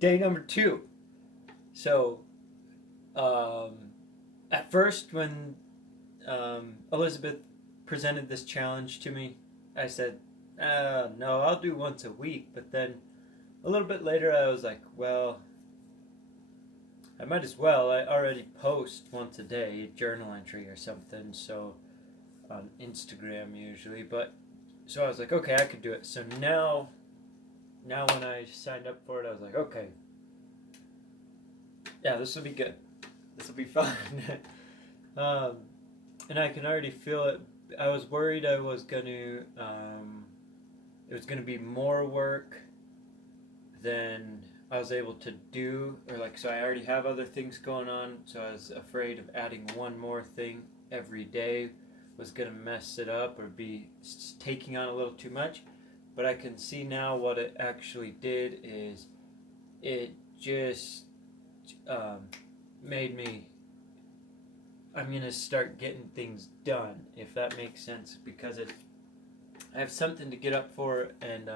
Day number 2. So, at first, when Elizabeth presented this challenge to me, I said, no, I'll do once a week. But then a little bit later, I was like, well, I might as well. I already post once a day, a journal entry or something, so on Instagram usually. But so I was like, okay, I could do it. So now when I signed up for it, I was like, okay, yeah, this will be good. This will be fun. And I can already feel it. I was worried it was gonna be more work than I was able to do, or like, so I already have other things going on, so I was afraid of adding one more thing every day was gonna mess it up or be taking on a little too much. But I can see now what it actually did is it just made me, I'm gonna start getting things done, if that makes sense, because I have something to get up for and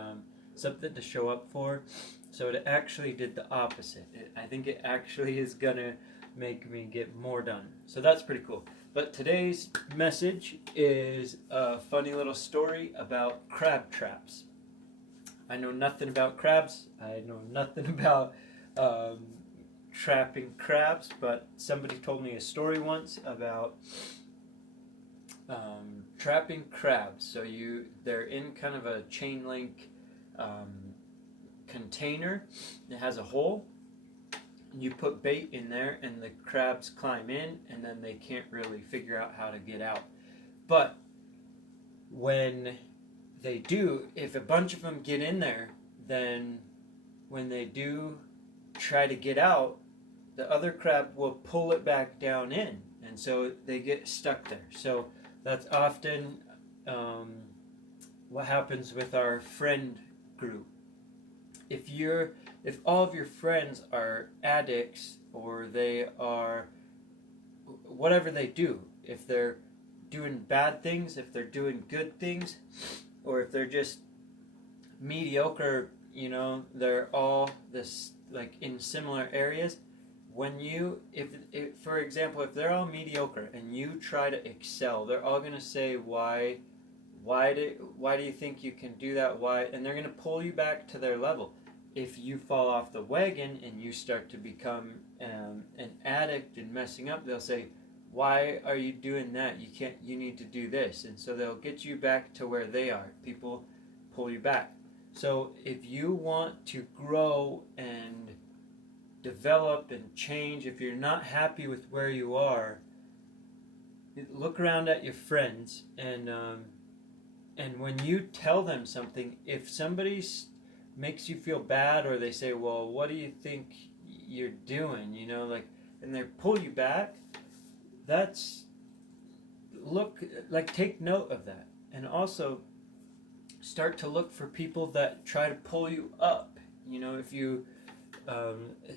something to show up for. So it actually did the opposite. I think it actually is gonna make me get more done. So that's pretty cool. But today's message is a funny little story about crab traps. I know nothing about crabs. I know nothing about trapping crabs, but somebody told me a story once about trapping crabs. So they're in kind of a chain link container. It has a hole. You put bait in there and the crabs climb in, and then they can't really figure out how to get out. But when they do, if a bunch of them get in there, then when they do try to get out, the other crab will pull it back down in, and so they get stuck there. So that's often what happens with our friend group. If all of your friends are addicts, or they are whatever they do, if they're doing bad things, if they're doing good things, or if they're just mediocre, they're all this, like, in similar areas. When if for example, if they're all mediocre and you try to excel, they're all going to say, why do you think you can do that? Why? And they're going to pull you back to their level. If you fall off the wagon and you start to become an addict and messing up, they'll say, why are you doing that? You need to do this. And so they'll get you back to where they are. People pull you back. So if you want to grow and develop and change, if you're not happy with where you are, look around at your friends, and when you tell them something, if somebody makes you feel bad, or they say, well, what do you think you're doing, and they pull you back, take note of that. And also start to look for people that try to pull you up. If you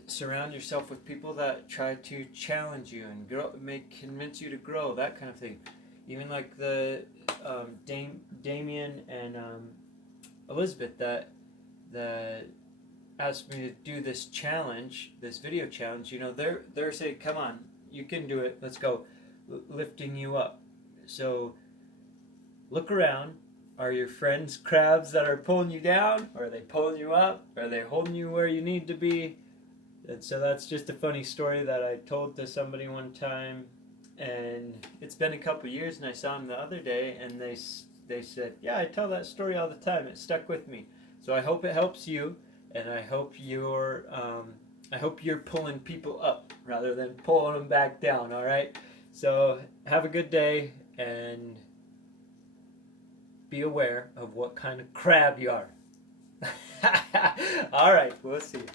surround yourself with people that try to challenge you and convince you to grow, that kind of thing. Even like the Damien and Elizabeth that asked me to do this challenge, this video challenge. They're saying, come on, you can do it, let's go, lifting you up. So look around. Are your friends crabs that are pulling you down? Or are they pulling you up? Are they holding you where you need to be? And so that's just a funny story that I told to somebody one time. And it's been a couple years, and I saw them the other day, and they said, yeah, I tell that story all the time. It stuck with me. So I hope it helps you, and I hope you're pulling people up rather than pulling them back down, all right? So have a good day, and be aware of what kind of crab you are. All right, we'll see you.